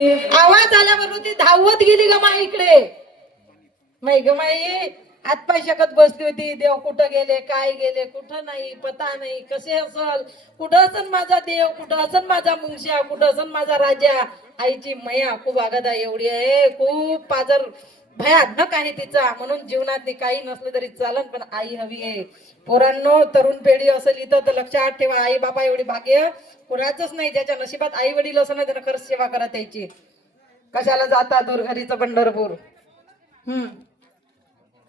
आवाज आल्याबरोबर ती धावत गेली ग माई इकडे. नाही ग माई, हातपाय शकत बसली होती. देव कुठं गेले, काय गेले, कुठं नाही, पता नाही. कसे असल, कुठं असन माझा देव, कुठं असन माझा मुंगशा, कुठं असन माझा राजा. आईची मैया खूप आगादा एवढी आहे, खूप पाजर भयानक आहे तिचा. म्हणून जीवनात काही नसलं तरी चालन, पण आई हवी आहे. पोरांनो, तरुण पिढी असेल इथं तर लक्षात ठेवा, आई बाबा एवढी भाग्य कोणाचंच नाही. ज्याच्या नशिबात आई वडील असं ना, त्यानं खरंच सेवा करा त्याची. कशाला जाता दूर घरीच पंढरपूर.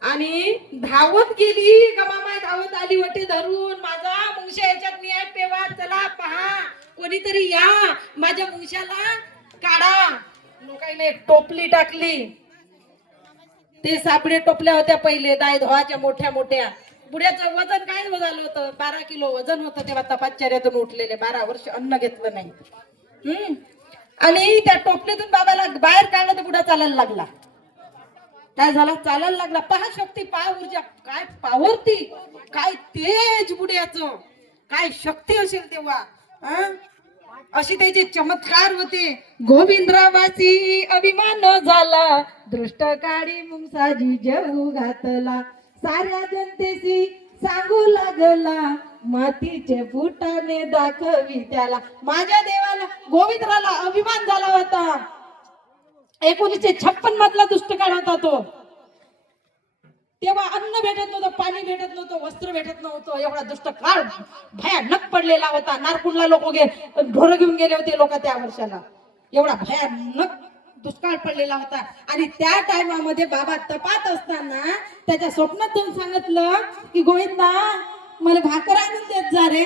आणि धावत गेली गमामाय, धावत आली वटी धरून. माझा मुंगशा याच्यात न्याय पेवा, चला पहा, कोणीतरी या, माझ्या मुंगशाला काढा. लोकांनी एक टोपली टाकली. ते सापडे टोपल्या होत्या पहिले दाय धुवाच्या मोठ्या मोठ्या. बुड्याचं वजन काय झालं होतं, 12 किलो वजन होतं तेव्हा. तपश्चर्यातून उठलेले, 12 वर्ष अन्न घेतलं नाही. आणि त्या टोपलीतून बाबाला बाहेर काढलं तर बुडा चालायला लागला. काय झालं, चालायला लागला. पहा शक्ती, पहा ऊर्जा, काय पावर ती, काय तेज बुड्याचं, काय शक्ती असेल तेव्हा. अशी त्याचे चमत्कार होते. गोविंदरावासी अभिमान झाला, दृष्ट काळी मुंगसाजी जेऊ घातला. साऱ्या जनतेशी सांगू लागला, मातीचे फुटाने दाखवी त्याला. माझ्या देवाला, गोविंदराला अभिमान झाला होता. 1956 मधला दुष्टकाळ होता तो. तेव्हा अन्न भेटत नव्हतं, पाणी भेटत नव्हतं, वस्त्र भेटत नव्हतं. एवढा दुष्टकाळ भयानक पडलेला होता. नारकुंडला लोक ढोर घेऊन गेले होते लोक त्या वर्षाला. एवढा भयानक दुष्काळ पडलेला होता. आणि त्या टायमामध्ये बाबा तपात असताना त्याच्या स्वप्नात जाऊन सांगितलं की गोविंदा, मला भाकर आणून देत जा रे.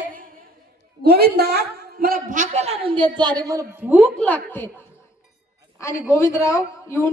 गोविंदा, मला भाकर आणून देत जा रे, मला भूक लागते. आणि गोविंदराव येऊन